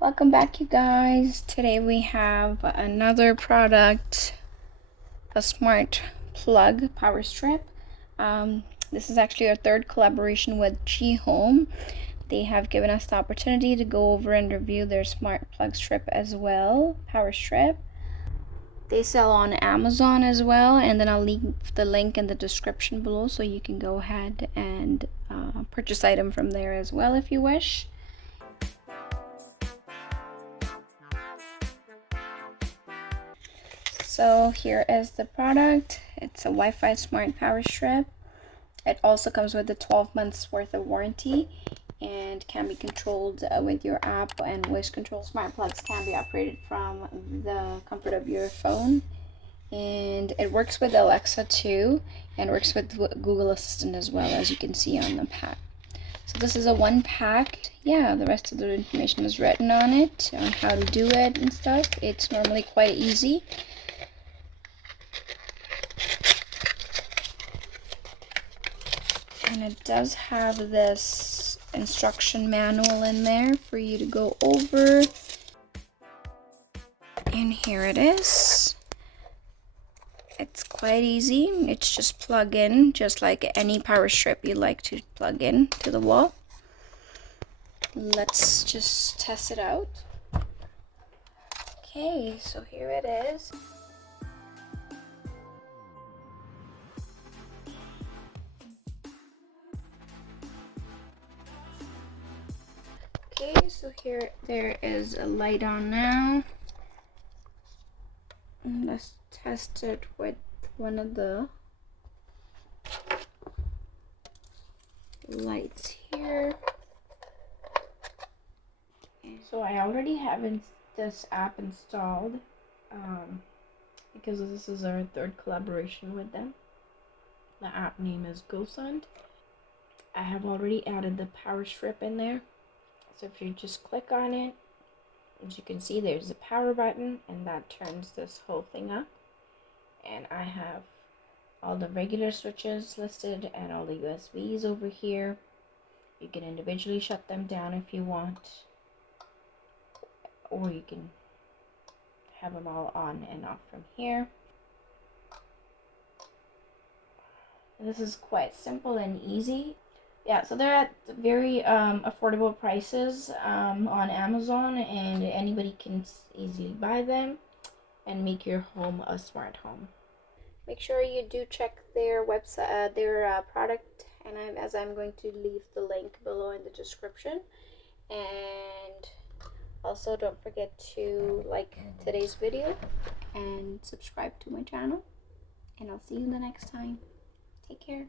Welcome back, you guys. Today we have another product, a smart plug power strip. This is actually our third collaboration with GHome. They have given us the opportunity to go over and review their smart plug strip as well, power strip. They sell on Amazon as well, and then I'll leave the link in the description below so you can go ahead and purchase item from there as well if you wish. So here is the product. It's a Wi-Fi smart power strip. It also comes with a 12 months worth of warranty and can be controlled with your app, and voice control. Smart plugs can be operated from the comfort of your phone, and it works with Alexa too, and works with Google Assistant as well, as you can see on the pack. So this is a one pack. Yeah, the rest of the information is written on it, on how to do it and stuff. It's normally quite easy. And it does have this instruction manual in there for you to go over. And here it is. It's quite easy. It's just plug in, just like any power strip you like to plug in to the wall. Let's just test it out. Okay, so here it is. Okay, so here there is a light on now. Let's test it with one of the lights here. So I already have this app installed because this is our third collaboration with them. The app name is GHome. I have already added the power strip in there. So if you just click on it, as you can see, there's a power button, and that turns this whole thing up. And I have all the regular switches listed and all the USBs over here. You can individually shut them down if you want, or you can have them all on and off from here. This is quite simple and easy. Yeah, so they're at very affordable prices on Amazon, and anybody can easily buy them and make your home a smart home. Make sure you do check their website, their product, and I'm going to leave the link below in the description. And also don't forget to like today's video and subscribe to my channel, and I'll see you the next time. Take care.